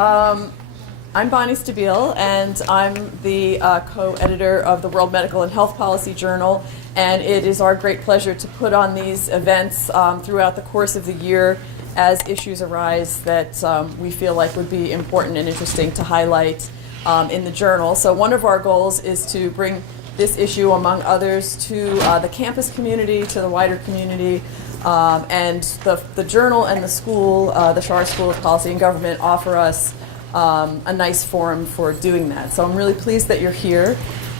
I'm Bonnie Stabile, and I'm the co-editor of the World Medical and Health Policy Journal, and it is our great pleasure to put on these events throughout the course of the year as issues arise that we feel like would be important and interesting to highlight in the journal. So one of our goals is to bring this issue, among others, to the campus community, to the wider community, and the journal and the school, the Schar School of Policy and Government, offer us a nice forum for doing that. So I'm really pleased that you're here.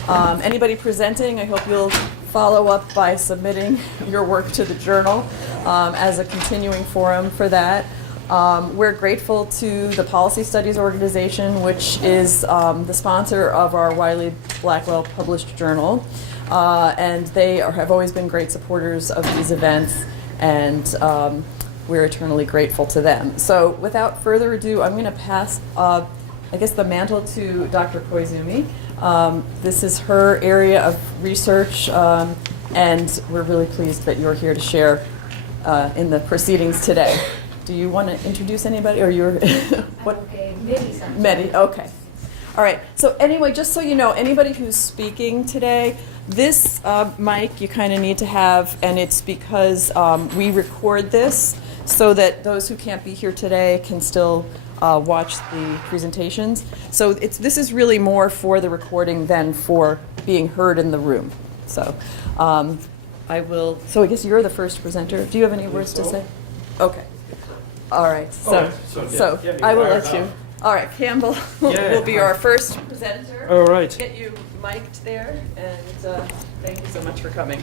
Anybody presenting, I hope you'll follow up by submitting your work to the journal as a continuing forum for that. We're grateful to the Policy Studies Organization, which is the sponsor of our Wiley Blackwell published journal. And they have always been great supporters of these events, and we're eternally grateful to them. So without further ado, I'm going to pass, I guess, the mantle to Dr. Koizumi. This is her area of research, and we're really pleased that you're here to share in the proceedings today. Do you want to introduce anybody, or you're what? Okay, maybe. Mehdi, okay. All right. So anyway, just so you know, anybody who's speaking today, this mic you kind of need to have, and it's because we record this so that those who can't be here today can still watch the presentations. So this is really more for the recording than for being heard in the room. So I guess you're the first presenter. Do you have any words to say? Okay. All right. So I will let you. All right, Campbell will be our first presenter. All right. Get you mic'd there, and thank you so much for coming.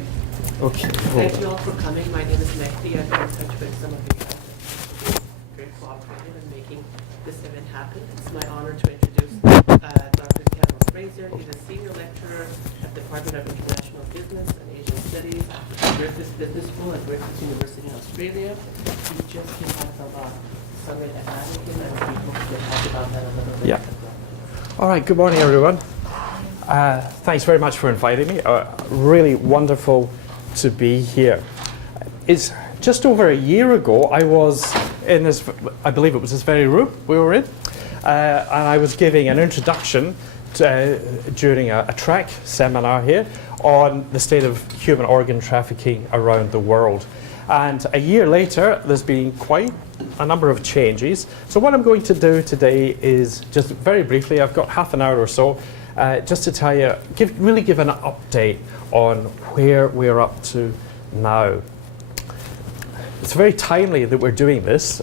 Okay. Thank you all for coming. My name is Mehdi. I've been in touch with some of you guys. Very cooperative in making this event happen. It's my honor to introduce Dr. Campbell Fraser. He's a senior lecturer at the Department of International Business and Asian Studies at Griffith Business School at Griffith University in Australia. He just came back from Summit at Anakin, and we hope to talk about that a little bit. Yeah. All right. Good morning, everyone. Thanks very much for inviting me. Really wonderful to be here. It's just over a year ago, I was in this, I believe it was this very room we were in, and I was giving an introduction during a track seminar here on the state of human organ trafficking around the world. And a year later, there's been quite a number of changes. So what I'm going to do today is just very briefly, I've got half an hour or so, just to tell you, really give an update on where we're up to now. It's very timely that we're doing this.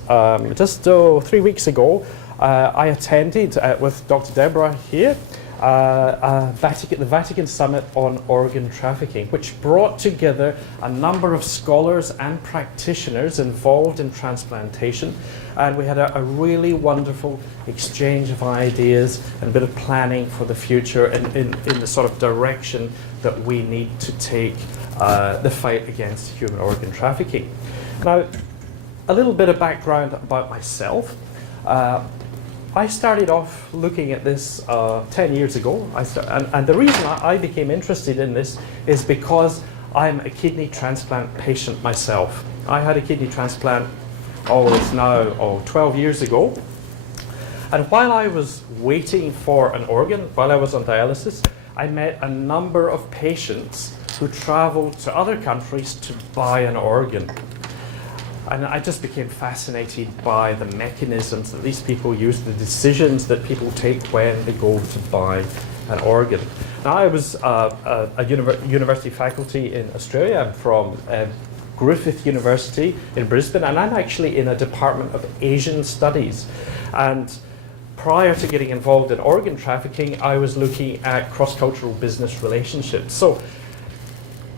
Just 3 weeks ago, I attended with Dr. Deborah here the Vatican Summit on Organ Trafficking, which brought together a number of scholars and practitioners involved in transplantation. And we had a really wonderful exchange of ideas and a bit of planning for the future in the sort of direction that we need to take the fight against human organ trafficking. Now, a little bit of background about myself. I started off looking at this 10 years ago, and the reason I became interested in this is because I'm a kidney transplant patient myself. I had a kidney transplant, it's now 12 years ago, and while I was waiting for an organ, while I was on dialysis, I met a number of patients who traveled to other countries to buy an organ. And I just became fascinated by the mechanisms that these people use, the decisions that people take when they go to buy an organ. Now, I was a university faculty in Australia. I'm from Griffith University in Brisbane, and I'm actually in a Department of Asian Studies. And prior to getting involved in organ trafficking, I was looking at cross-cultural business relationships. So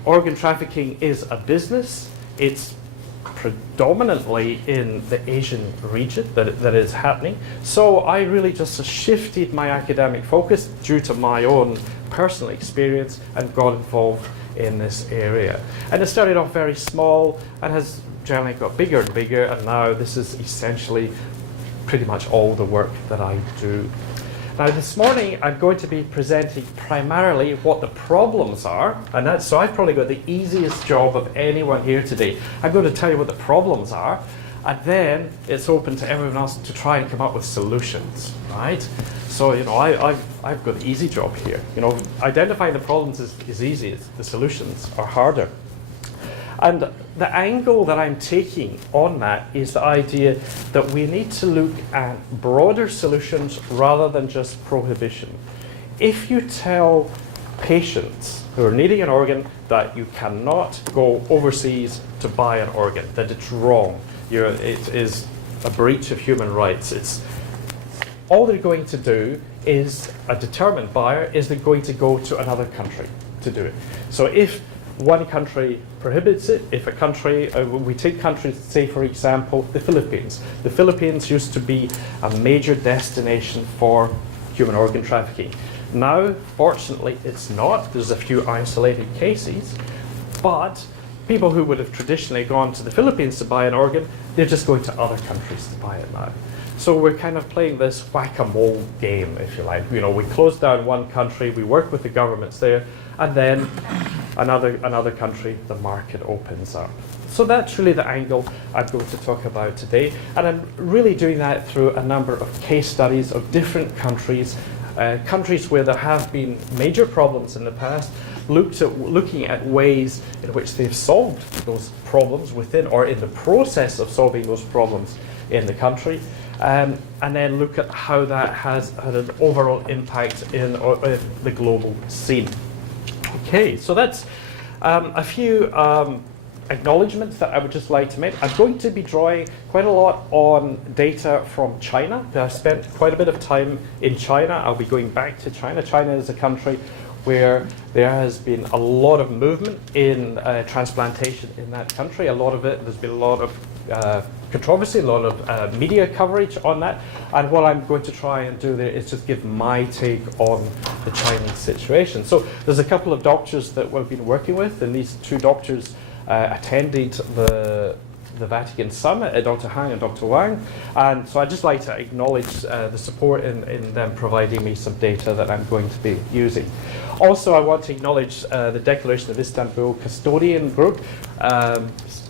organ trafficking is a business. It's predominantly in the Asian region that is happening. So I really just shifted my academic focus due to my own personal experience and got involved in this area. And it started off very small and has generally got bigger and bigger, and now this is essentially pretty much all the work that I do. Now this morning I'm going to be presenting primarily what the problems are, and so I've probably got the easiest job of anyone here today. I'm going to tell you what the problems are, and then it's open to everyone else to try and come up with solutions, right? So, I've got the easy job here. Identifying the problems is easy, the solutions are harder. And the angle that I'm taking on that is the idea that we need to look at broader solutions rather than just prohibition. If you tell patients who are needing an organ that you cannot go overseas to buy an organ, that it's wrong, it is a breach of human rights, all they're going to do is, a determined buyer, is they're going to go to another country to do it. So if one country prohibits it, if a country, we take countries, say for example, the Philippines. The Philippines used to be a major destination for human organ trafficking. Now, fortunately, it's not. There's a few isolated cases, but people who would have traditionally gone to the Philippines to buy an organ, they're just going to other countries to buy it now. So we're kind of playing this whack-a-mole game, if you like. We close down one country, we work with the governments there, and then another country, the market opens up. So that's really the angle I'm going to talk about today. And I'm really doing that through a number of case studies of different countries, countries where there have been major problems in the past, looking at ways in which they've solved those problems within or in the process of solving those problems in the country. And then look at how that has had an overall impact in the global scene. Okay, so that's a few acknowledgements that I would just like to make. I'm going to be drawing quite a lot on data from China. I've spent quite a bit of time in China. I'll be going back to China. China is a country where there has been a lot of movement in transplantation in that country. There's been a lot of controversy, a lot of media coverage on that. And what I'm going to try and do there is just give my take on the Chinese situation. So there's a couple of doctors that we've been working with, and these two doctors attended the Vatican Summit, Dr. Han and Dr. Wang. And so I'd just like to acknowledge the support in them providing me some data that I'm going to be using. Also, I want to acknowledge the Declaration of Istanbul custodian group,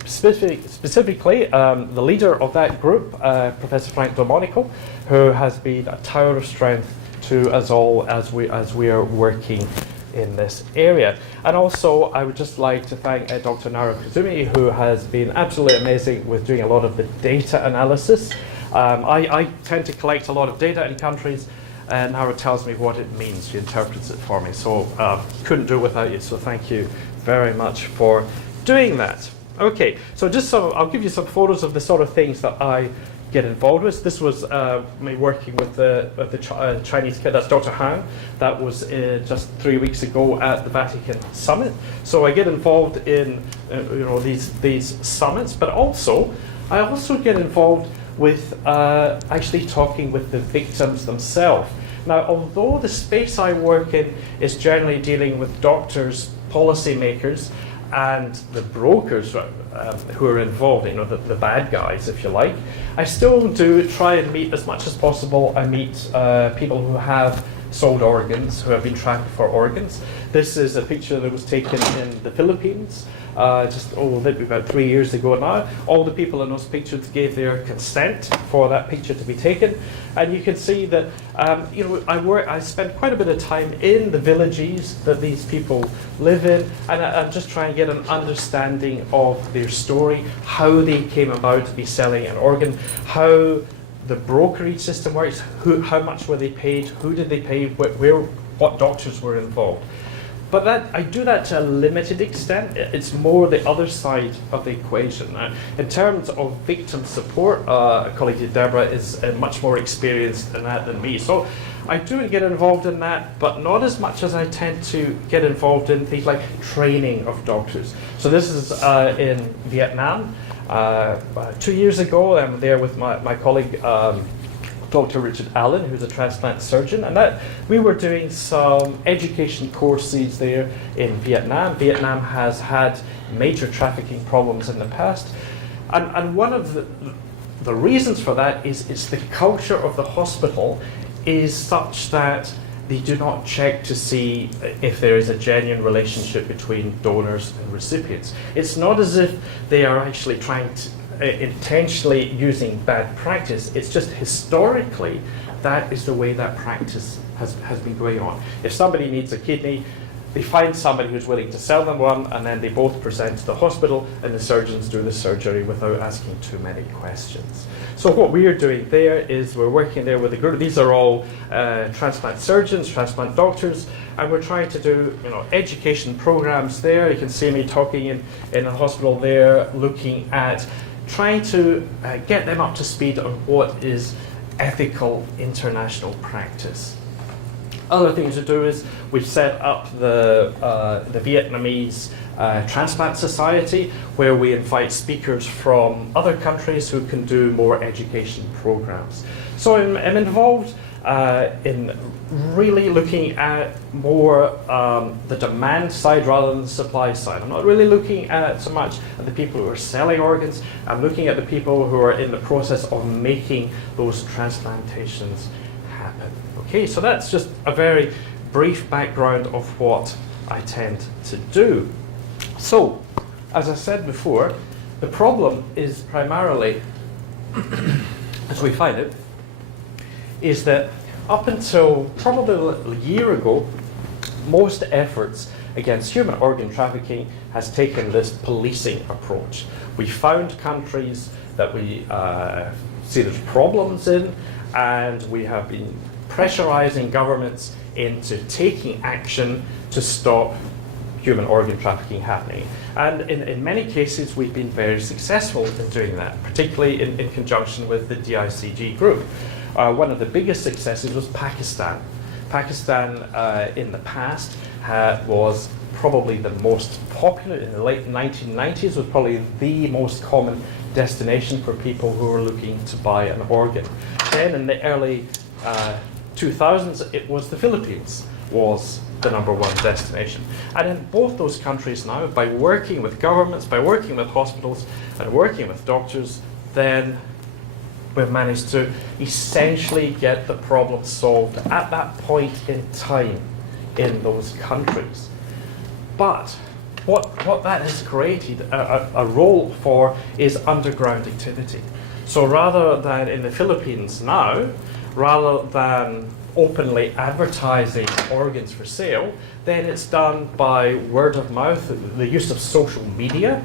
specifically the leader of that group, Professor Frank Domonico, who has been a tower of strength to us all as we are working in this area. And also, I would just like to thank Dr. Naro Kazumi, who has been absolutely amazing with doing a lot of the data analysis. I tend to collect a lot of data in countries, and Naro tells me what it means. She interprets it for me. So couldn't do it without you. So thank you very much for doing that. Okay, so I'll give you some photos of the sort of things that I get involved with. This was me working with the Chinese kid, that's Dr. Han. That was just 3 weeks ago at the Vatican Summit. So I get involved in these summits, but I also get involved with actually talking with the victims themselves. Now, although the space I work in is generally dealing with doctors, policymakers, and the brokers who are involved, the bad guys, if you like, I still do try and meet as much as possible. I meet people who have sold organs, who have been trafficked for organs. This is a picture that was taken in the Philippines, about 3 years ago now. All the people in those pictures gave their consent for that picture to be taken. And you can see that, I spend quite a bit of time in the villages that these people live in, and I'm just trying to get an understanding of their story, how they came about to be selling an organ, how the brokerage system works, how much were they paid, who did they pay, what doctors were involved. But I do that to a limited extent. It's more the other side of the equation. In terms of victim support, a colleague, Deborah, is much more experienced in that than me. So I do get involved in that, but not as much as I tend to get involved in things like training of doctors. So this is in Vietnam. 2 years ago, I'm there with my colleague, Dr. Richard Allen, who's a transplant surgeon, and that we were doing some education courses there in Vietnam. Vietnam has had major trafficking problems in the past, and one of the reasons for that is the culture of the hospital is such that they do not check to see if there is a genuine relationship between donors and recipients. It's not as if they are actually trying to intentionally using bad practice. It's just historically that is the way that practice has been going on. If somebody needs a kidney, they find somebody who's willing to sell them one, and then they both present to the hospital, and the surgeons do the surgery without asking too many questions. So what we are doing there is we're working there with a group. These are all transplant surgeons, transplant doctors, and we're trying to do education programs there. You can see me talking in a hospital there, looking at trying to get them up to speed on what is ethical international practice. Other things to do is we've set up the Vietnamese Transplant Society, where we invite speakers from other countries who can do more education programs. So I'm involved in really looking at more the demand side rather than the supply side. I'm not really looking at so much at the people who are selling organs. I'm looking at the people who are in the process of making those transplantations happen. Okay, so that's just a very brief background of what I tend to do. So, as I said before, the problem is primarily, as we find it, is that up until probably a year ago, most efforts against human organ trafficking has taken this policing approach. We found countries that we see there's problems in, and we have been pressurizing governments into taking action to stop human organ trafficking happening. And in many cases, we've been very successful in doing that, particularly in conjunction with the DICG group. One of the biggest successes was Pakistan. Pakistan in the past was probably the most popular, in the late 1990s, was probably the most common destination for people who were looking to buy an organ. Then in the early 2000s, it was the Philippines was the #1 destination. And in both those countries now, by working with governments, by working with hospitals, and working with doctors, then we've managed to essentially get the problem solved at that point in time in those countries. But what that has created a role for is underground activity. So rather than in the Philippines now, rather than openly advertising organs for sale, then it's done by word of mouth, the use of social media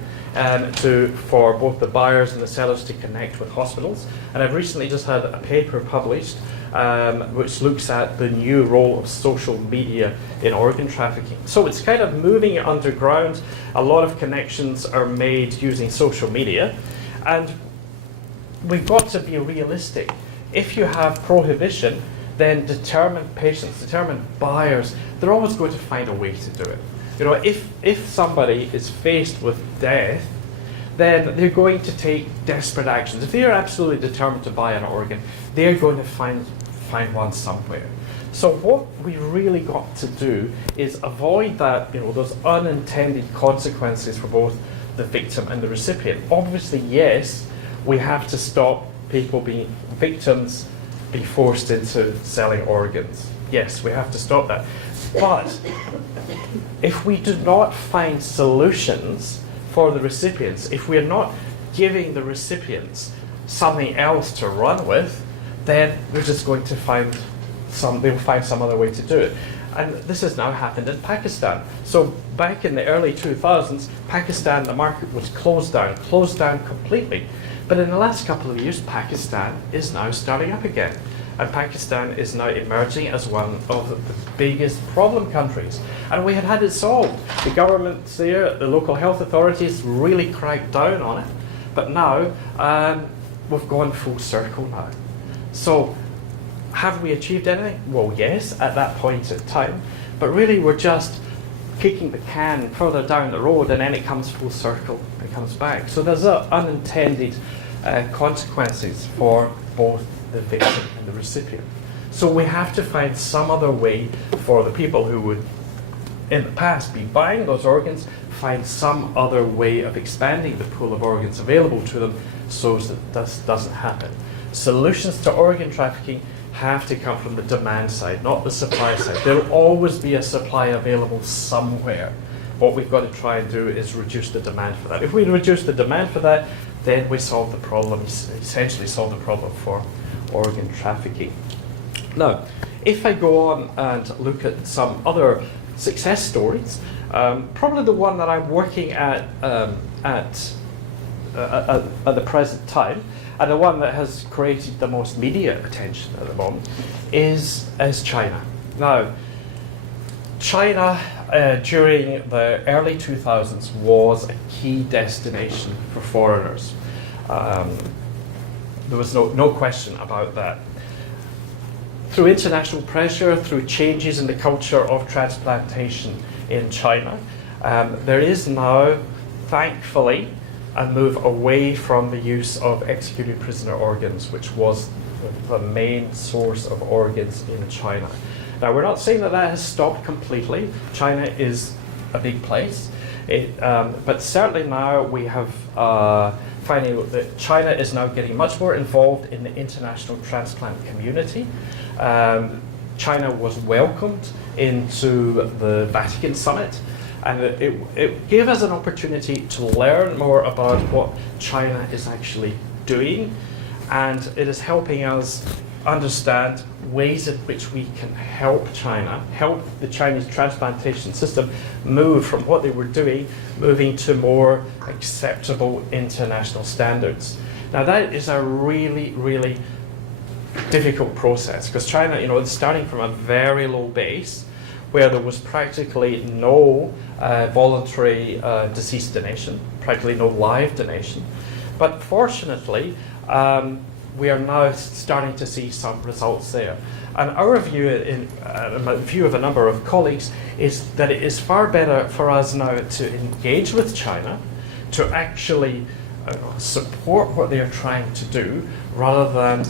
for both the buyers and the sellers to connect with hospitals. And I've recently just had a paper published which looks at the new role of social media in organ trafficking. So it's kind of moving it underground. A lot of connections are made using social media, and we've got to be realistic. If you have prohibition, then determined patients, determined buyers, they're always going to find a way to do it. If somebody is faced with death, then they're going to take desperate actions. If they're absolutely determined to buy an organ, they're going to find one somewhere. So what we really got to do is avoid that, those unintended consequences for both the victim and the recipient. Obviously, yes, we have to stop people being victims, be forced into selling organs. Yes, we have to stop that. But if we do not find solutions for the recipients, if we're not giving the recipients something else to run with, then they're just going to they'll find some other way to do it. And this has now happened in Pakistan. So back in the early 2000s, Pakistan, the market was closed down completely. But in the last couple of years, Pakistan is now starting up again. And Pakistan is now emerging as one of the biggest problem countries. And we had it solved. The governments there, the local health authorities really cracked down on it. But now, we've gone full circle now. So, have we achieved anything? Well, yes, at that point in time. But really, we're just kicking the can further down the road, and then it comes full circle and comes back. So there's unintended consequences for both the victim and the recipient. So we have to find some other way for the people who would, in the past, be buying those organs, find some other way of expanding the pool of organs available to them so that this doesn't happen. Solutions to organ trafficking have to come from the demand side, not the supply side. There will always be a supply available somewhere. What we've got to try and do is reduce the demand for that. If we reduce the demand for that, then we solve the problem, essentially solve the problem for organ trafficking. Now, if I go on and look at some other success stories, probably the one that I'm working at the present time, and the one that has created the most media attention at the moment, is China. Now, China during the early 2000s was a key destination for foreigners. There was no question about that. Through international pressure, through changes in the culture of transplantation in China, there is now, thankfully, a move away from the use of executed prisoner organs, which was the main source of organs in China. Now, we're not saying that has stopped completely. China is a big place. But certainly now we have finding that China is now getting much more involved in the international transplant community. China was welcomed into the Vatican Summit, and it gave us an opportunity to learn more about what China is actually doing, and it is helping us understand ways in which we can help China, help the Chinese transplantation system move from what they were doing, moving to more acceptable international standards. Now that is a really, really difficult process, because China, is starting from a very low base where there was practically no voluntary deceased donation, practically no live donation. But fortunately, we are now starting to see some results there. And our view, in the view of a number of colleagues, is that it is far better for us now to engage with China, to actually support what they are trying to do, rather than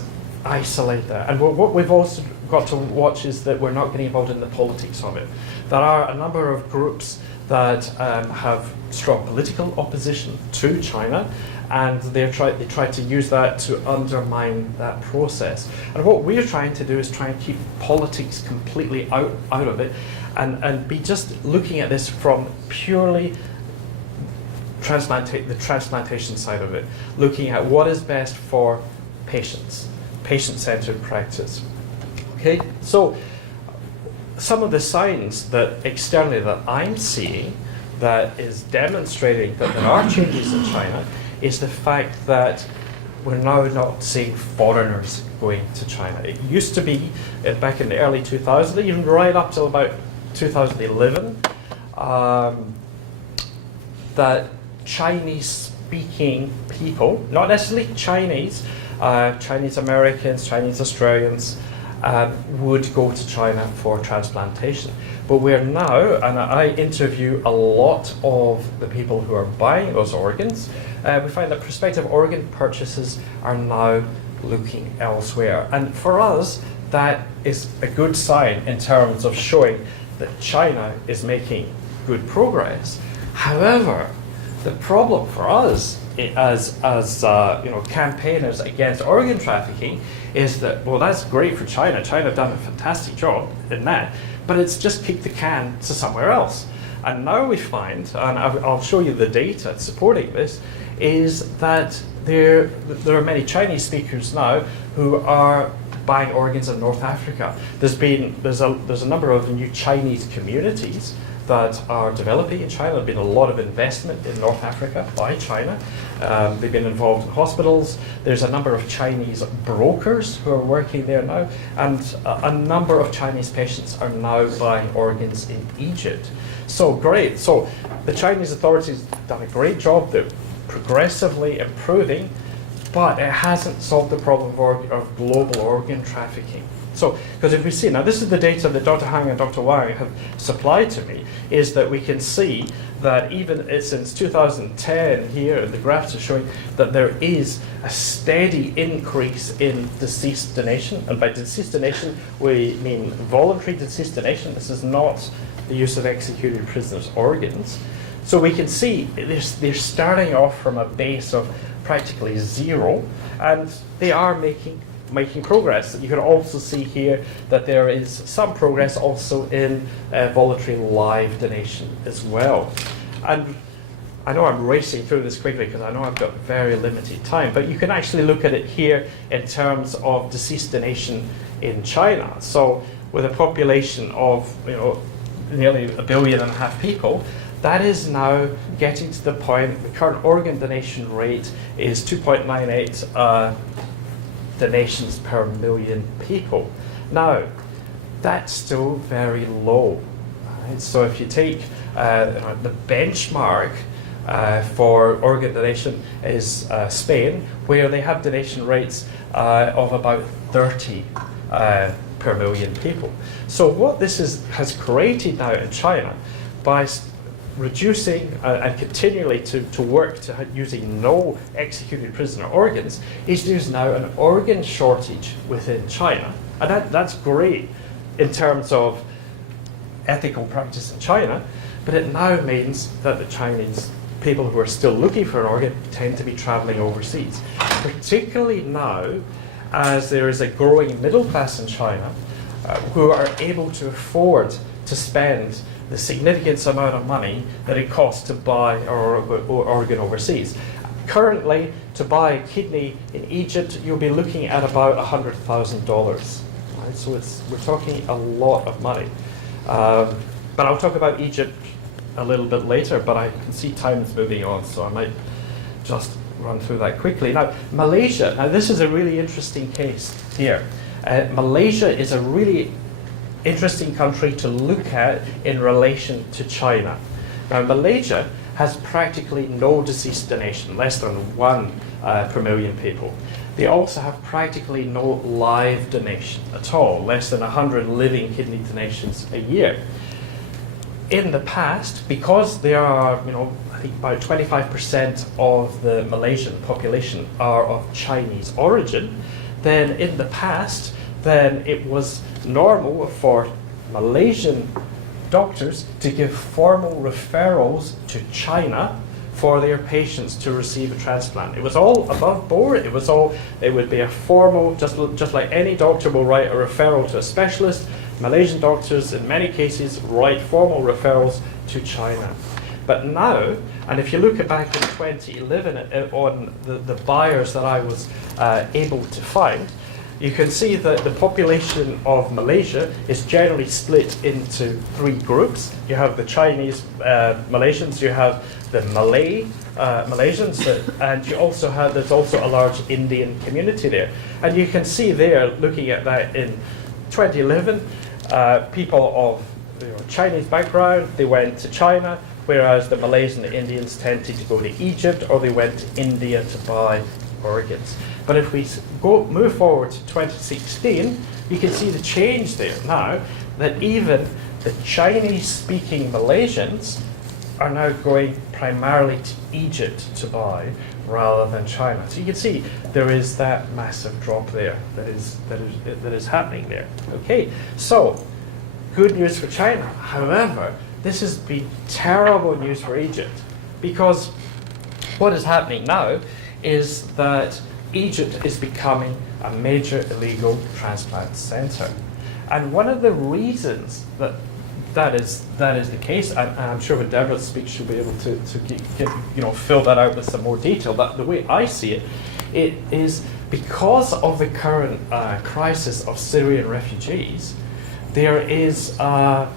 isolate that. And what we've also got to watch is that we're not getting involved in the politics of it. There are a number of groups that have strong political opposition to China, and they try to use that to undermine that process. And what we're trying to do is try and keep politics completely out of it, and be just looking at this from purely the transplantation side of it, looking at what is best for patients, patient-centered practice. Okay, so some of the signs that externally that I'm seeing that is demonstrating that there are changes in China is the fact that we're now not seeing foreigners going to China. It used to be, back in the early 2000s, even right up till about 2011, that Chinese-speaking people, not necessarily Chinese, Chinese Americans, Chinese Australians, would go to China for transplantation. But we're now, and I interview a lot of the people who are buying those organs, we find that prospective organ purchases are now looking elsewhere. And for us, that is a good sign in terms of showing that China is making good progress. However, the problem for us as campaigners against organ trafficking is that, well, that's great for China. China have done a fantastic job in that, but it's just kicked the can to somewhere else. And now we find, and I'll show you the data supporting this, is that there are many Chinese speakers now who are buying organs in North Africa. There's a number of new Chinese communities that are developing in China. There's been a lot of investment in North Africa by China. They've been involved in hospitals. There's a number of Chinese brokers who are working there now, and a number of Chinese patients are now buying organs in Egypt. So great. So the Chinese authorities have done a great job. They're progressively improving, but it hasn't solved the problem of global organ trafficking. So, because if we see, now this is the data that Dr. Hang and Dr. Wang have supplied to me, is that we can see that even since 2010 here, the graphs are showing that there is a steady increase in deceased donation. And by deceased donation, we mean voluntary deceased donation. This is not the use of executed prisoners' organs. So we can see they're starting off from a base of practically zero, and they are making progress. You can also see here that there is some progress also in voluntary live donation as well. And I know I'm racing through this quickly because I know I've got very limited time, but you can actually look at it here in terms of deceased donation in China. So with a population of nearly 1.5 billion people, that is now getting to the point, the current organ donation rate is 2.98 donations per million people. Now, that's still very low. Right? So if you take the benchmark for organ donation is Spain, where they have donation rates of about 30 per million people. So what this has created now in China, by reducing and continually to work to using no executed prisoner organs, is there's now an organ shortage within China. And that's great in terms of ethical practice in China, but it now means that the Chinese people who are still looking for an organ tend to be traveling overseas, particularly now as there is a growing middle class in China who are able to afford to spend the significant amount of money that it costs to buy an organ overseas. Currently, to buy a kidney in Egypt, you'll be looking at about $100,000. Right? So we're talking a lot of money. But I'll talk about Egypt a little bit later, but I can see time is moving on, so I might just run through that quickly. Now, Malaysia, this is a really interesting case here. Malaysia is a really interesting country to look at in relation to China. Now, Malaysia has practically no deceased donation, less than 1 per million people. They also have practically no live donation at all, less than 100 living kidney donations a year. In the past, because there are, I think about 25% of the Malaysian population are of Chinese origin, then in the past, then it was normal for Malaysian doctors to give formal referrals to China for their patients to receive a transplant. It was all above board. It would be a formal, just like any doctor will write a referral to a specialist. Malaysian doctors, in many cases, write formal referrals to China. But now, and if you look back in 2011 on the buyers that I was able to find, you can see that the population of Malaysia is generally split into 3 groups. You have the Chinese Malaysians, you have the Malay Malaysians, and there's also a large Indian community there. And you can see there, looking at that in 2011, people of Chinese background, they went to China, whereas the Malays and the Indians tended to go to Egypt, or they went to India to buy organs. But if we move forward to 2016, you can see the change there now, that even the Chinese-speaking Malaysians are now going primarily to Egypt to buy rather than China. So you can see there is that massive drop there that is happening there. Okay, so good news for China. However, this has been terrible news for Egypt, because what is happening now is that Egypt is becoming a major illegal transplant center. And one of the reasons that is the case, and I'm sure when Deborah speaks, she'll be able to fill that out with some more detail. But the way I see it, it is because of the current crisis of Syrian refugees. There is a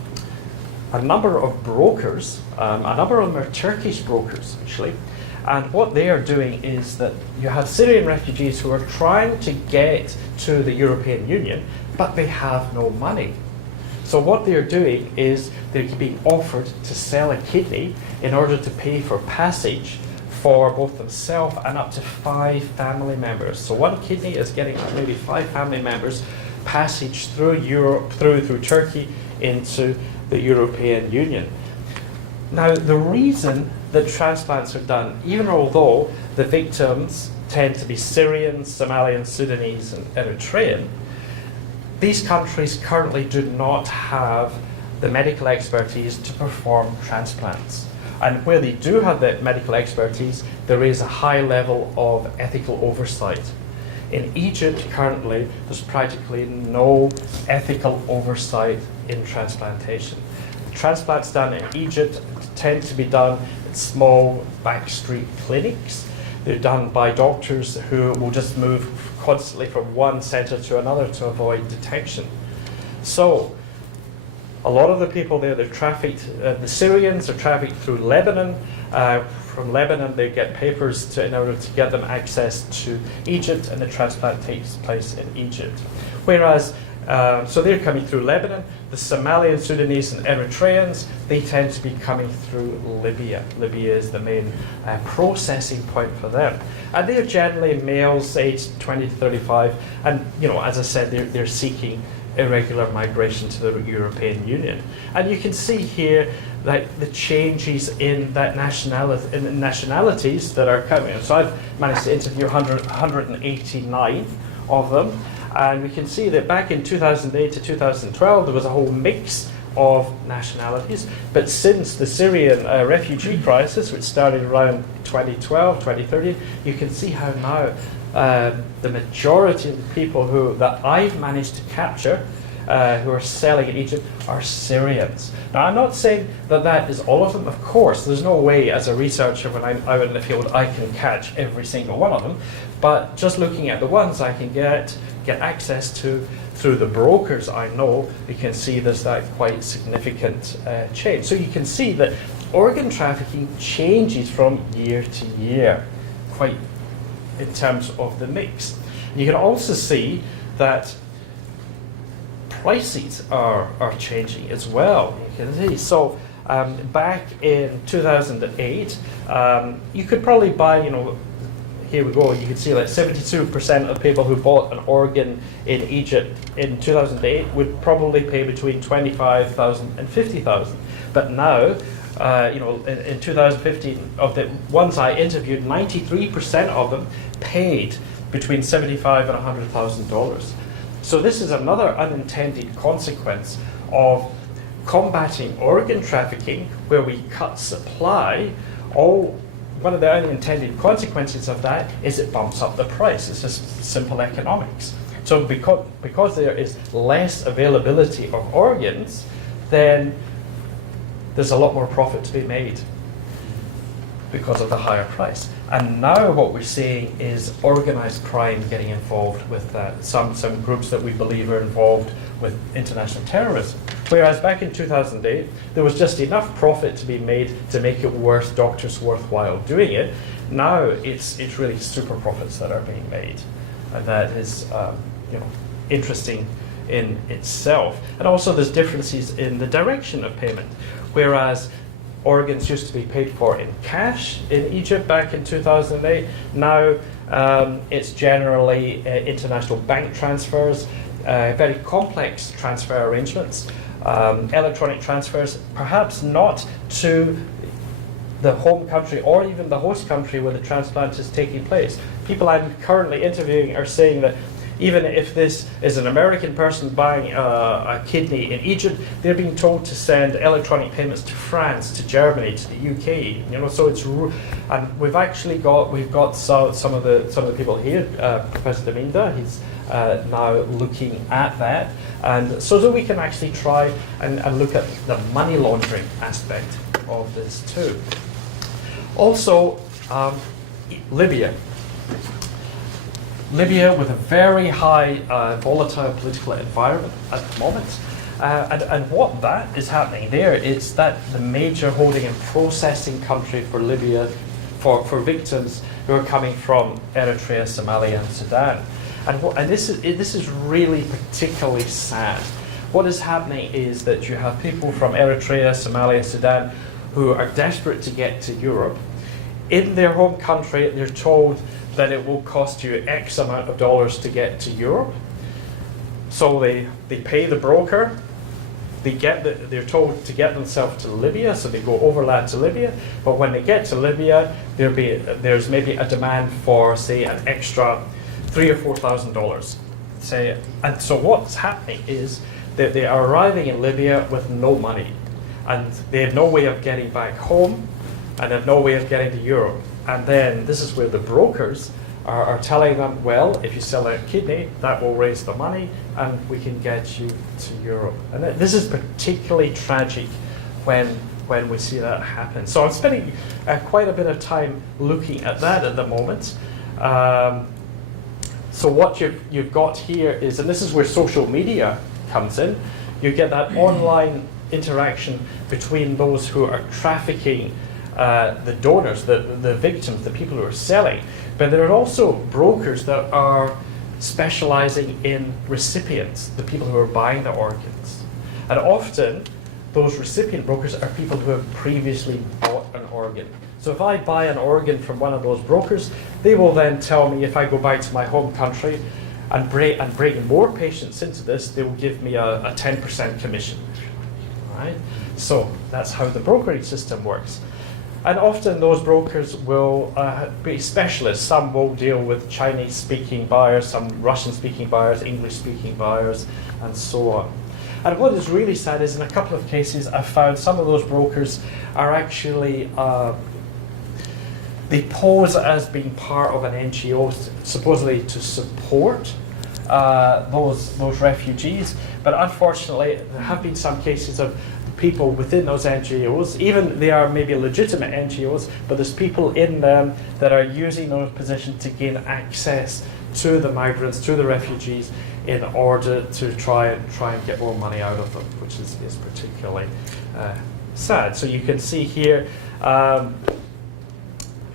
number of brokers, a number of them are Turkish brokers actually, and what they are doing is that you have Syrian refugees who are trying to get to the European Union, but they have no money. So what they're doing is they're being offered to sell a kidney in order to pay for passage for both themselves and up to 5 family members. So one kidney is getting maybe 5 family members passage through Europe, through Turkey into the European Union. Now, the reason that transplants are done, even although the victims tend to be Syrian, Somalian, Sudanese, and Eritrean, these countries currently do not have the medical expertise to perform transplants. And where they do have the medical expertise, there is a high level of ethical oversight. In Egypt currently, there's practically no ethical oversight in transplantation. Transplants done in Egypt tend to be done at small backstreet clinics. They're done by doctors who will just move constantly from one centre to another to avoid detection. So a lot of the people there, they're trafficked, the Syrians are trafficked through Lebanon. From Lebanon, they get papers in order to get them access to Egypt, and the transplant takes place in Egypt. Whereas, so they're coming through Lebanon. The Somalian, Sudanese, and Eritreans, they tend to be coming through Libya. Libya is the main processing point for them. And they're generally males aged 20 to 35. And, you know, as I said, they're seeking irregular migration to the European Union. And you can see here that the changes in that nationalities that are coming. So I've managed to interview 189 of them. And we can see that back in 2008 to 2012, there was a whole mix of nationalities. But since the Syrian refugee crisis, which started around 2012, 2013, you can see how now the majority of the people that I've managed to capture who are selling in Egypt are Syrians. Now, I'm not saying that is all of them. Of course, there's no way as a researcher when I'm out in the field I can catch every single one of them. But just looking at the ones I can get access to through the brokers I know, you can see there's that quite significant change. So you can see that organ trafficking changes from year to year, quite in terms of the mix. You can also see that prices are changing as well. You can see. So back in 2008, you could probably buy, here we go, you can see that 72% of people who bought an organ in Egypt in 2008 would probably pay between $25,000 and $50,000. But now, in 2015, of the ones I interviewed, 93% of them paid between $75,000 and $100,000. So this is another unintended consequence of combating organ trafficking, where we cut supply. One of the unintended consequences of that is it bumps up the price. It's just simple economics. So because there is less availability of organs, then there's a lot more profit to be made because of the higher price. And now what we're seeing is organized crime getting involved with some groups that we believe are involved with international terrorism. Whereas back in 2008, there was just enough profit to be made to make it worth doctors worthwhile doing it. Now it's really super profits that are being made. And that is interesting in itself. And also there's differences in the direction of payment. Whereas organs used to be paid for in cash in Egypt back in 2008. Now it's generally international bank transfers, very complex transfer arrangements, electronic transfers, perhaps not to the home country or even the host country where the transplant is taking place. People I'm currently interviewing are saying that even if this is an American person buying a kidney in Egypt, they're being told to send electronic payments to France, to Germany, to the UK. So it's, and we've got some of the people here. Professor Deminda, he's now looking at that, and so that we can actually try and look at the money laundering aspect of this too. Also, Libya with a very high volatile political environment at the moment. And what that is happening there is that the major holding and processing country for Libya, for victims who are coming from Eritrea, Somalia, and Sudan. And this is really particularly sad. What is happening is that you have people from Eritrea, Somalia, Sudan who are desperate to get to Europe. In their home country, they're told that it will cost you X amount of dollars to get to Europe. So they pay the broker, they're told to get themselves to Libya, so they go overland to Libya, but when they get to Libya, there's maybe a demand for, say, an extra $3,000 or $4,000. And so what's happening is that they are arriving in Libya with no money, and they have no way of getting back home, and have no way of getting to Europe. And then this is where the brokers are telling them, well, if you sell a kidney, that will raise the money and we can get you to Europe. And this is particularly tragic when when we see that happen. So I'm spending quite a bit of time looking at that at the moment. So what you've got here is, and this is where social media comes in, you get that online interaction between those who are trafficking the donors, the victims, the people who are selling. But there are also brokers that are specializing in recipients, the people who are buying the organs. And often, those recipient brokers are people who have previously bought an organ. So if I buy an organ from one of those brokers, they will then tell me, if I go back to my home country and bring more patients into this, they will give me a 10% commission. Right? So that's how the brokering system works. And often those brokers will be specialists. Some will deal with Chinese-speaking buyers, some Russian-speaking buyers, English-speaking buyers, and so on. And what is really sad is, in a couple of cases, I've found some of those brokers are actually, they pose as being part of an NGO, supposedly to support those refugees. But unfortunately, there have been some cases of people within those NGOs, even they are maybe legitimate NGOs, but there's people in them that are using those positions to gain access to the migrants, to the refugees, in order to try and get more money out of them, which is particularly sad. So you can see here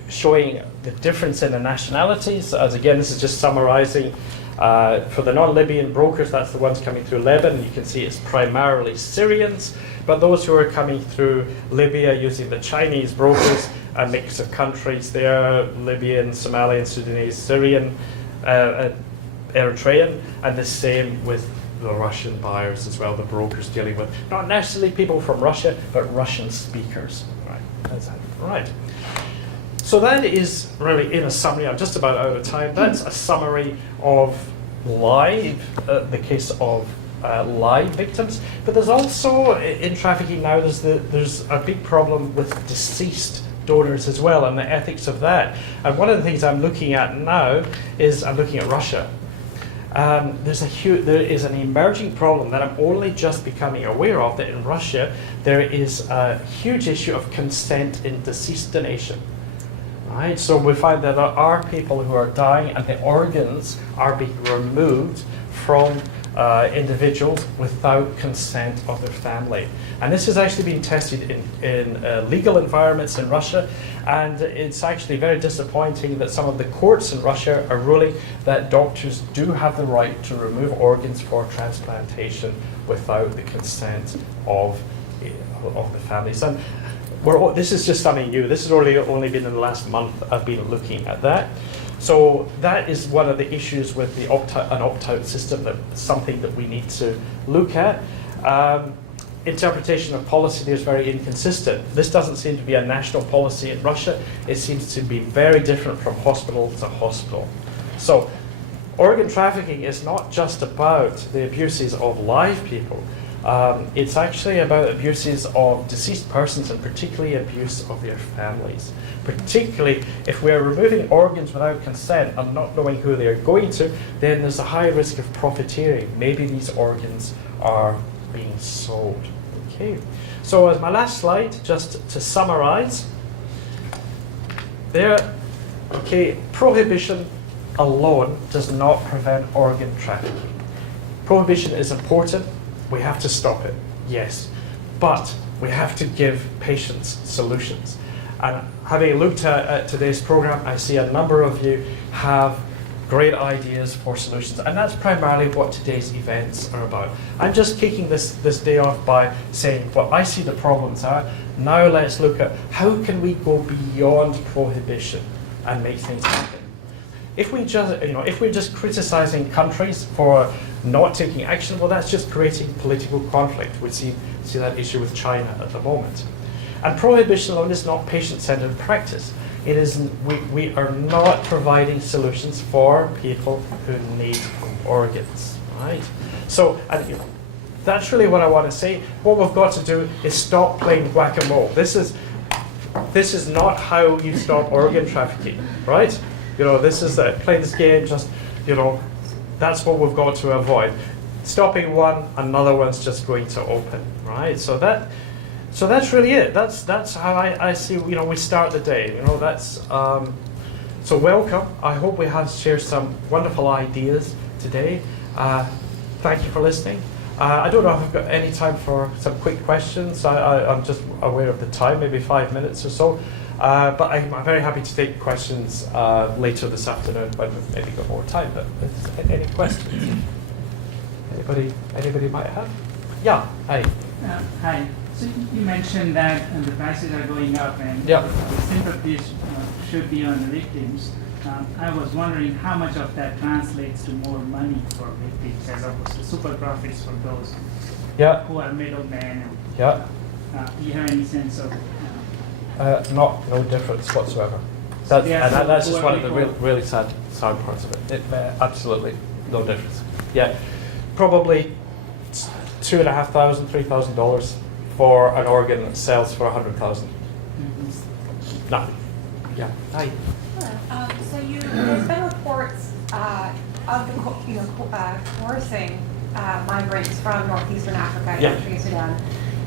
showing the difference in the nationalities. As again, this is just summarizing. For the non-Libyan brokers, that's the ones coming through Lebanon. You can see it's primarily Syrians, but those who are coming through Libya using the Chinese brokers, a mix of countries there, Libyan, Somalian, Sudanese, Syrian, Eritrean, and the same with the Russian buyers as well, the brokers dealing with not necessarily people from Russia, but Russian speakers. Right. That's right. So that is really, in a summary, I'm just about out of time, that's a summary of the case of live victims. But there's also, in trafficking now, there's a big problem with deceased donors as well, and the ethics of that. And one of the things I'm looking at now is I'm looking at Russia. There is an emerging problem that I'm only just becoming aware of, that in Russia there is a huge issue of consent in deceased donation. Right? So we find that there are people who are dying and the organs are being removed from individuals without consent of their family. And this has actually been tested in legal environments in Russia, and it's actually very disappointing that some of the courts in Russia are ruling that doctors do have the right to remove organs for transplantation without the consent of the families. And this is just something new. This has only been in the last month I've been looking at that. So that is one of the issues with the an opt-out system, that's something that we need to look at. Interpretation of policy there is very inconsistent. This doesn't seem to be a national policy in Russia. It seems to be very different from hospital to hospital. So organ trafficking is not just about the abuses of live people. It's actually about abuses of deceased persons, and particularly abuse of their families. Particularly if we're removing organs without consent and not knowing who they're going to, then there's a high risk of profiteering. Maybe these organs are being sold. Okay. So as my last slide, just to summarize, prohibition alone does not prevent organ trafficking. Prohibition is important. We have to stop it, yes, but we have to give patients solutions. And having looked at today's program, I see a number of you have great ideas for solutions, and that's primarily what today's events are about. I'm just kicking this day off by saying what I see the problems are. Now let's look at how can we go beyond prohibition and make things happen. If we're just criticizing countries for not taking action, well, that's just creating political conflict. We see that issue with China at the moment. And prohibition alone is not patient-centered practice. It is, we are not providing solutions for people who need organs, right? So, that's really what I want to say. What we've got to do is stop playing whack-a-mole. This is not how you stop organ trafficking, right? This is play this game, just, that's what we've got to avoid. Stopping one, another one's just going to open, right? So So that's really it. That's how I see. We start the day. That's so welcome. I hope we have shared some wonderful ideas today. Thank you for listening. I don't know if I've got any time for some quick questions. I'm just aware of the time, maybe 5 minutes or so. But I'm very happy to take questions later this afternoon when we've maybe got more time. But if there's any questions? Anybody might have? Yeah, hi. Hi. So you mentioned that the prices are going up and Yeah. the sympathies should be on the victims. I was wondering how much of that translates to more money for victims as opposed to super profits for those Yeah, who are middlemen. yeah. Do you have any sense of? No difference whatsoever. That's just one of the really sad parts of it. Absolutely no difference. Yeah, probably $2,500, $3,000 for an organ that sells for $100,000. Nothing. Yeah. Hi. So there's been reports of the coercing migrants from northeastern Africa Yeah. and Sudan.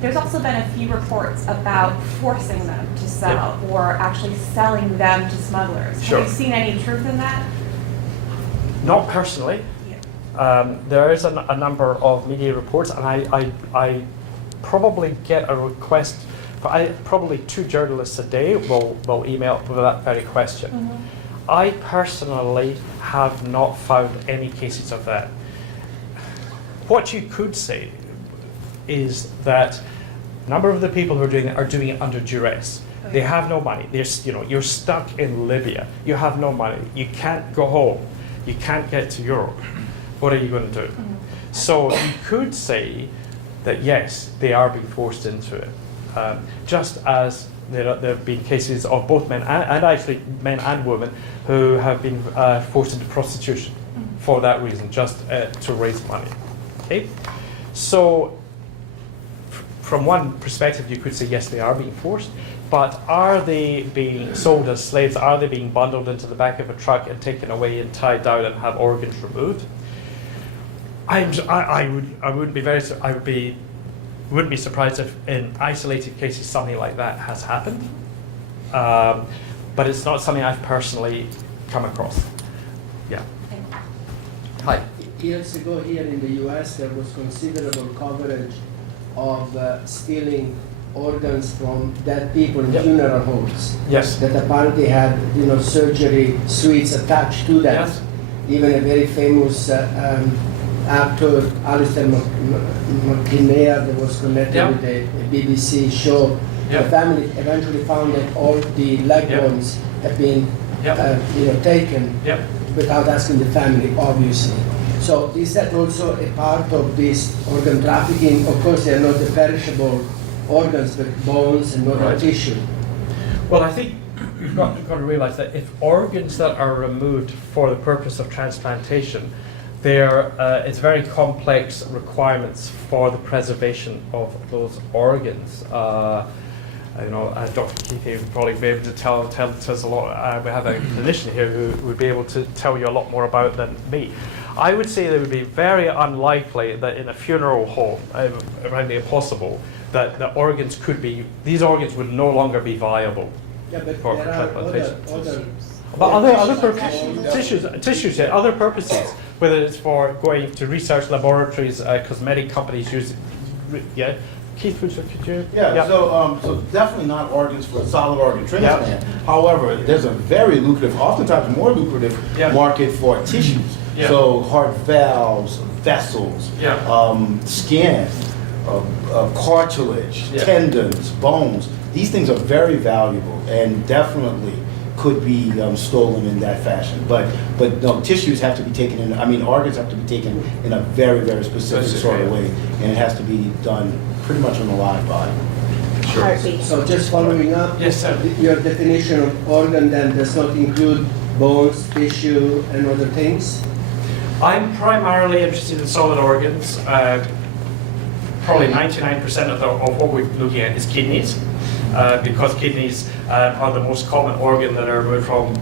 There's also been a few reports about forcing them to sell or actually selling them to smugglers. Sure. Have you seen any truth in that? Not personally. Yeah. There is a number of media reports, and I probably get a request. Probably 2 journalists a day will email with that very question. Mm-hmm. I personally have not found any cases of that. What you could say is that a number of the people who are doing it under duress. Okay. They have no money. You're stuck in Libya. You have no money. You can't go home. You can't get to Europe. What are you going to do? Mm-hmm. So you could say that yes, they are being forced into it. Just as there have been cases of both men and actually men and women who have been forced into prostitution for that reason, just to raise money. Okay, so from one perspective, you could say yes, they are being forced, but are they being sold as slaves? Are they being bundled into the back of a truck and taken away and tied down and have organs removed? Wouldn't be surprised if in isolated cases something like that has happened, but it's not something I've personally come across. Yeah. Hi. Years ago here in the US, there was considerable coverage of stealing organs from dead people in Yep. funeral homes. Yes. That apparently had, surgery suites attached to them. Yes. Even a very famous actor, Alistair McLeod, that was connected Yep. with a BBC show. Yep. The family eventually found that all the leg Yep. bones had been, Yep. taken Yep. without asking the family, obviously. So is that also a part of this organ trafficking? Of course, they are not the perishable organs, but bones and other Right. tissue. Well, I think you've got to realize that if organs that are removed for the purpose of transplantation, it's very complex requirements for the preservation of those organs. Dr. Keithy would probably be able to tell us a lot. We have a clinician here who would be able to tell you a lot more about than me. I would say that it would be very unlikely that in a funeral home, around impossible, that these organs would no longer be viable. Yeah, but For there are transplantation. other But other purposes, tissues, other purposes, whether it's for going to research laboratories, cosmetic companies use, yeah. Keith, could you? Yeah, so definitely not organs for solid organ transplant. However, there's a very lucrative, oftentimes more lucrative market for tissues. Yeah. So heart valves, vessels, skin, cartilage, tendons, bones. These things are very valuable and definitely could be stolen in that fashion. But no, tissues have to be taken in, organs have to be taken in a very, very specific sort of way. And it has to be done pretty much on the live body. Heartbeat. So just following up, Yes, sir. Your definition of organ then does not include bones, tissue, and other things? I'm primarily interested in solid organs. Probably 99% of what we're looking at is kidneys, because kidneys are the most common organ that are removed from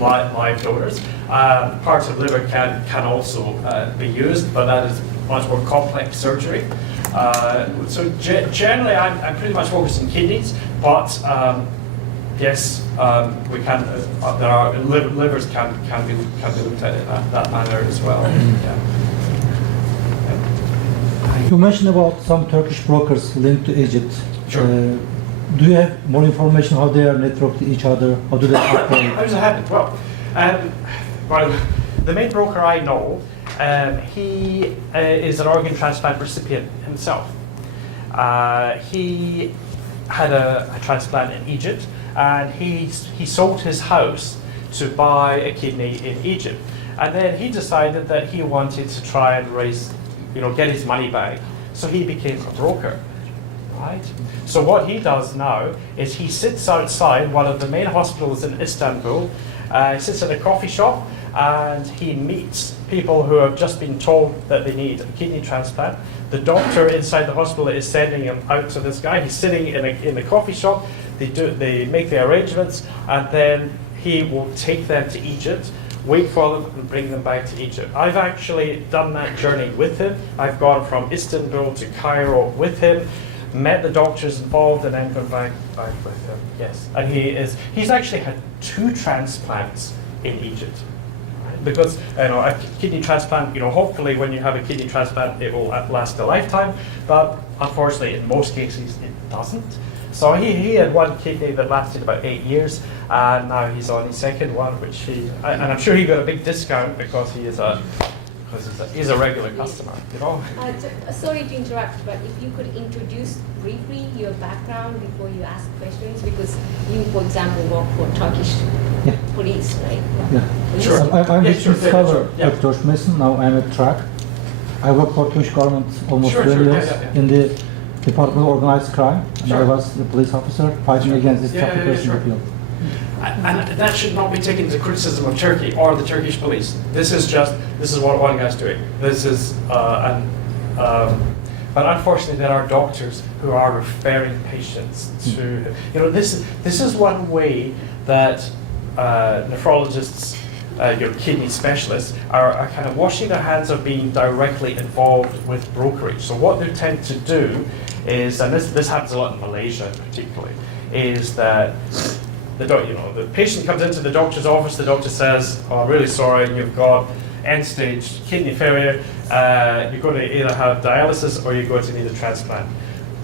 live donors. Parts of liver can also be used, but that is much more complex surgery. So generally, I'm pretty much focused on kidneys, but yes, we can. There are livers can be looked at in that manner as well. Yeah. You mentioned about some Turkish brokers linked to Egypt. Sure. Do you have more information how they are networked to each other? How do they operate? How does it happen? Well, the main broker I know, he is an organ transplant recipient himself. He had a transplant in Egypt, and he sold his house to buy a kidney in Egypt. And then he decided that he wanted to try and get his money back. So he became a broker. Right. So what he does now is he sits outside one of the main hospitals in Istanbul. He sits at a coffee shop and he meets people who have just been told that they need a kidney transplant. The doctor inside the hospital is sending him out to this guy. He's sitting in the coffee shop. They make the arrangements, and then he will take them to Egypt, wait for them and bring them back to Egypt. I've actually done that journey with him. I've gone from Istanbul to Cairo with him, met the doctors involved, and then gone back with him. Yes, and he's actually had 2 transplants in Egypt, right? Because a kidney transplant, hopefully when you have a kidney transplant it will last a lifetime, but unfortunately in most cases it doesn't. So he had 1 kidney that lasted about 8 years, and now he's on his 2nd one, which and I'm sure he got a big discount because he's a regular customer, Sorry to interrupt, but if you could introduce briefly your background before you ask questions, because you, for example, work for Turkish police, right? Yeah. Sure. I'm Yeah, with sure. Discover Yeah. at George Mason. Now I'm at track. I work for Turkish government almost Sure, 20 sure. years Yeah. in the Department of Organized Crime, and Sure. I was the police officer fighting against this traffickers in the field. And that should not be taken as a criticism of Turkey or the Turkish police. This is what one guy's doing. But unfortunately there are doctors who are referring patients to, this is one way that nephrologists, kidney specialists are kind of washing their hands of being directly involved with brokerage. So what they tend to do is, and this happens a lot in Malaysia particularly, is that the patient comes into the doctor's office, the doctor says, "Oh, I'm really sorry, you've got end-stage kidney failure, you're going to either have dialysis or you're going to need a transplant.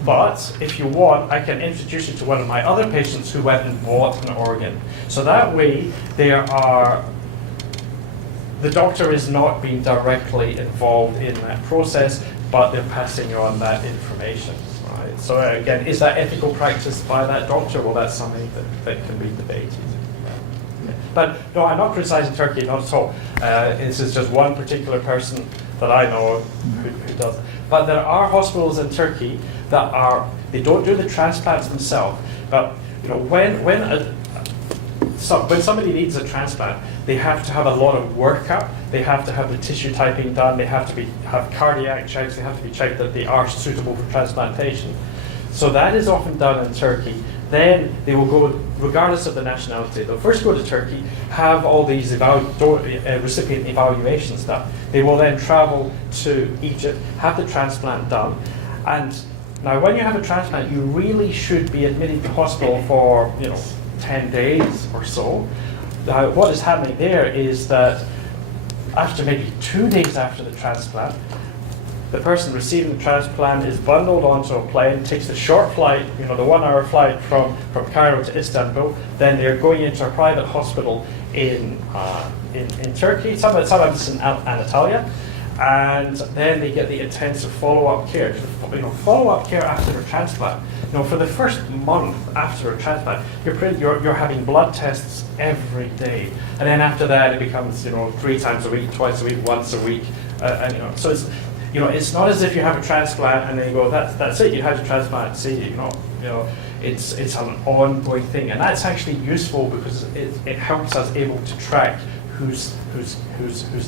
But if you want, I can introduce you to one of my other patients who went and bought an organ." So that way, the doctor is not being directly involved in that process, but they're passing on that information. Right? So again, is that ethical practice by that doctor? Well, that's something that can be debated. Yeah. But no, I'm not criticizing Turkey, not at all. This is just one particular person that I know of who does it. But there are hospitals in Turkey that they don't do the transplants themselves, but when somebody needs a transplant, they have to have a lot of workup. They have to have the tissue typing done. They have to have cardiac checks. They have to be checked that they are suitable for transplantation. So that is often done in Turkey. Then they will go, regardless of the nationality, they'll first go to Turkey, have all these recipient evaluations done. They will then travel to Egypt, have the transplant done. And now when you have a transplant, you really should be admitted to hospital for 10 days or so. Now, what is happening there is that after maybe 2 days after the transplant, the person receiving the transplant is bundled onto a plane, takes the short flight, the 1-hour flight from Cairo to Istanbul. Then they're going into a private hospital in Turkey, sometimes in Anatolia, and then they get the intensive follow-up care. Follow-up care after a transplant. For the first month after a transplant, you're having blood tests every day, and then after that it becomes 3 times a week, twice a week, once a week, so it's not as if you have a transplant and then you go, that's it, you had your transplant, see, it's an ongoing thing, and that's actually useful because it helps us able to track who's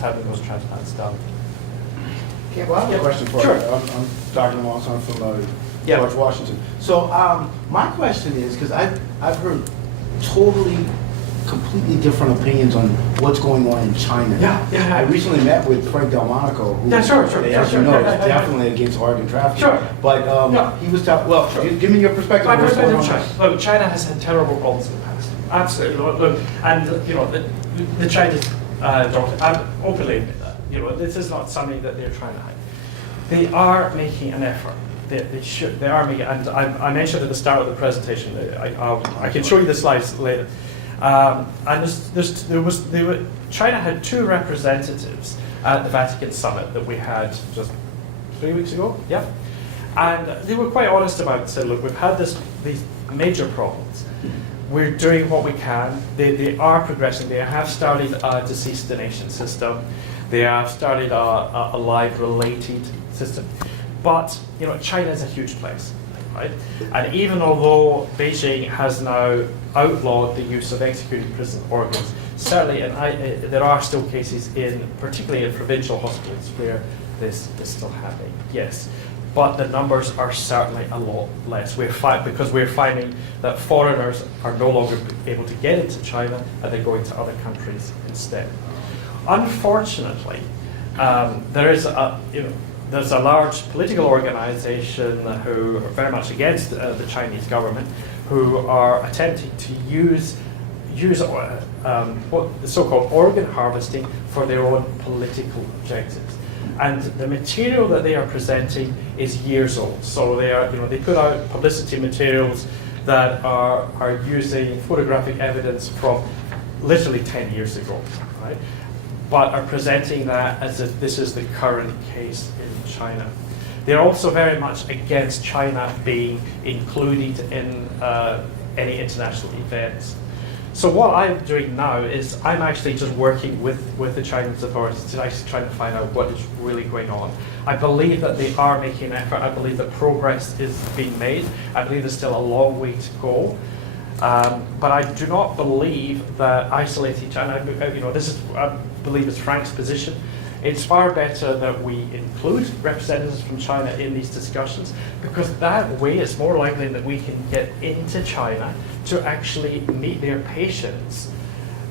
having those transplants done. Campbell, I have a question for Sure. you. I'm Dr. Moss, I'm from Yeah. George Washington. So my question is, because I've heard totally completely different opinions on what's going on in China. Yeah. I recently met with Frank Delmonico, who, Yeah, sure, as you know, is definitely against organ trafficking. Sure. But he was talking, well, give me your perspective. My on what's going perspective on. China. Look, China has had terrible problems in the past. Absolutely. Look, and you know, the Chinese doctor openly admit that. You know, this is not something that they're trying to hide. They are making an effort. They are making, and I mentioned at the start of the presentation. I can show you the slides later. And China had 2 representatives at the Vatican summit that we had just 3 weeks ago. Yeah, and they were quite honest about it. Said, look, we've had these major problems. We're doing what we can. They are progressing. They have started a deceased donation system. They have started a live related system. But you know, China is a huge place, right? And even although Beijing has now outlawed the use of executed prison organs, certainly, there are still cases particularly in provincial hospitals where this is still happening. Yes. But the numbers are certainly a lot less. Because we're finding that foreigners are no longer able to get into China, and they're going to other countries instead. Unfortunately, there's a large political organization who are very much against the Chinese government, who are attempting to use what the so-called organ harvesting for their own political objectives. And the material that they are presenting is years old. So they put out publicity materials that are using photographic evidence from literally 10 years ago, right? But are presenting that as if this is the current case in China. They're also very much against China being included in any international events. So what I'm doing now is I'm actually just working with the Chinese authorities to actually try to find out what is really going on. I believe that they are making an effort. I believe that progress is being made. I believe there's still a long way to go. But I do not believe that isolating China, I believe it's Frank's position. It's far better that we include representatives from China in these discussions, because that way it's more likely that we can get into China to actually meet their patients,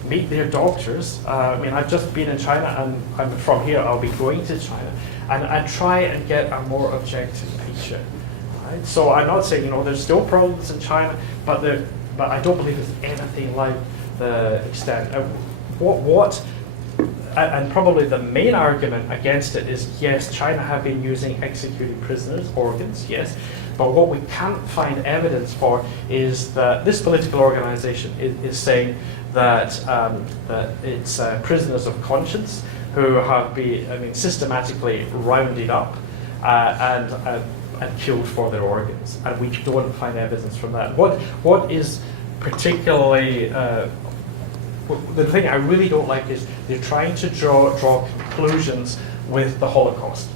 meet their doctors. I've just been in China, and I'm from here, I'll be going to China, and try and get a more objective picture. Right? So I'm not saying, there's still problems in China, but I don't believe it's anything like the extent. And probably the main argument against it is, yes, China have been using executed prisoners' organs, yes, but what we can't find evidence for is that this political organization is saying that it's prisoners of conscience who have been, systematically rounded up and killed for their organs, and we don't find evidence from that. What is particularly the thing I really don't like is they're trying to draw conclusions with the Holocaust.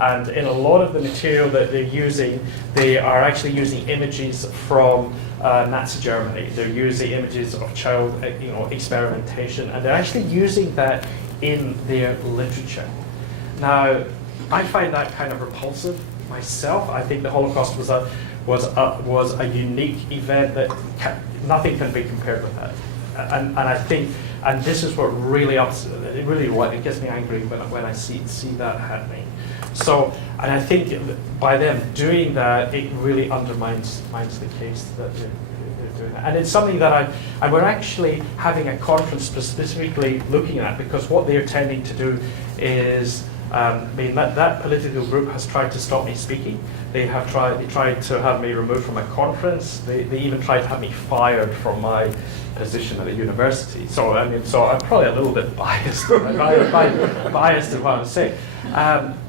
And in a lot of the material that they're using, they are actually using images from Nazi Germany. They're using images of child experimentation, and they're actually using that in their literature. Now, I find that kind of repulsive myself. I think the Holocaust was a unique event that nothing can be compared with that. And I think, and this is what really it gets me angry when I see that happening. So, and I think by them doing that, it really undermines the case that they're doing that. And it's something that and we're actually having a conference specifically looking at, because what they're tending to do is, that political group has tried to stop me speaking. They tried to have me removed from a conference. They even tried to have me fired from my position at a university. So I'm probably a little bit biased. Biased in what I'm saying.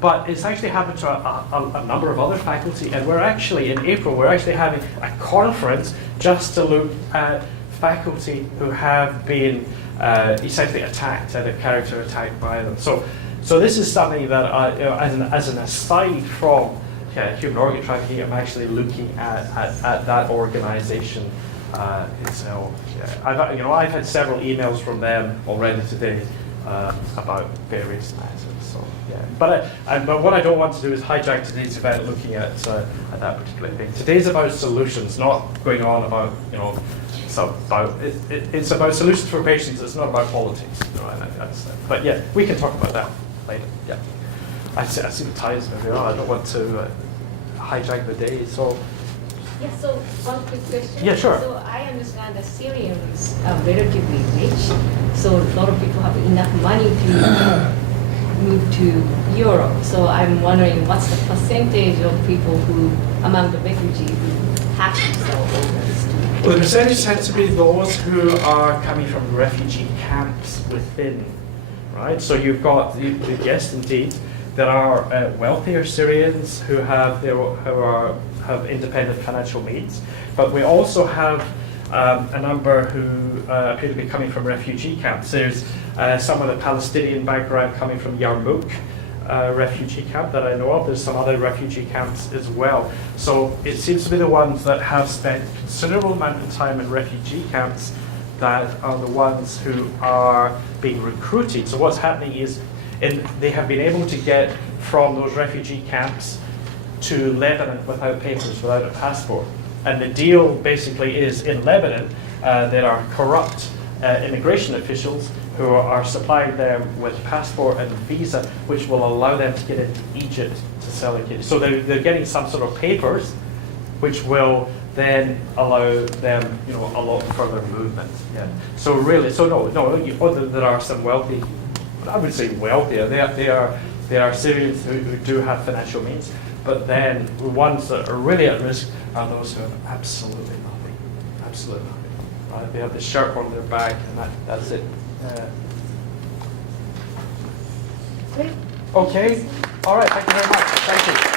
But it's actually happened to a number of other faculty, and we're actually in April having a conference just to look at faculty who have been essentially attacked, had a character attacked by them. So this is something that as an aside from human organ trafficking, I'm actually looking at that organization itself. Yeah. I've had several emails from them already today about various matters. So yeah, but what I don't want to do is hijack today's event looking at that particular thing. Today's about solutions, not going on about it's about solutions for patients. It's not about politics. You know, and but yeah, we can talk about that later. Yeah, I see the ties maybe on. I don't want to hijack the day. So Yeah, so one quick question. Yeah, sure. So I understand that Syrians are relatively rich, so a lot of people have enough money to move to Europe. So I'm wondering what's the percentage of people who, among the refugees, who have to sell organs to? well, the percentage tends to be those who are coming from refugee camps within, right? So you've got yes, indeed, there are wealthier Syrians who have independent financial means, but we also have a number who appear to be coming from refugee camps. There's some of the Palestinian background coming from Yarmouk refugee camp that I know of. There's some other refugee camps as well. So it seems to be the ones that have spent considerable amount of time in refugee camps that are the ones who are being recruited. So what's happening is they have been able to get from those refugee camps to Lebanon without papers, without a passport. And the deal basically is in Lebanon, there are corrupt immigration officials who are supplying them with passport and visa, which will allow them to get into Egypt to sell their kidneys. So they're getting some sort of papers, which will then allow them, you know, a lot further movement. Yeah. So really, there are some wealthy, I would say wealthier. They are Syrians who do have financial means, but then the ones that are really at risk are those who have absolutely nothing. Absolutely nothing. Right? They have the shirt on their back, and that's it. Great. Okay. All right. Thank you very much. Thank you.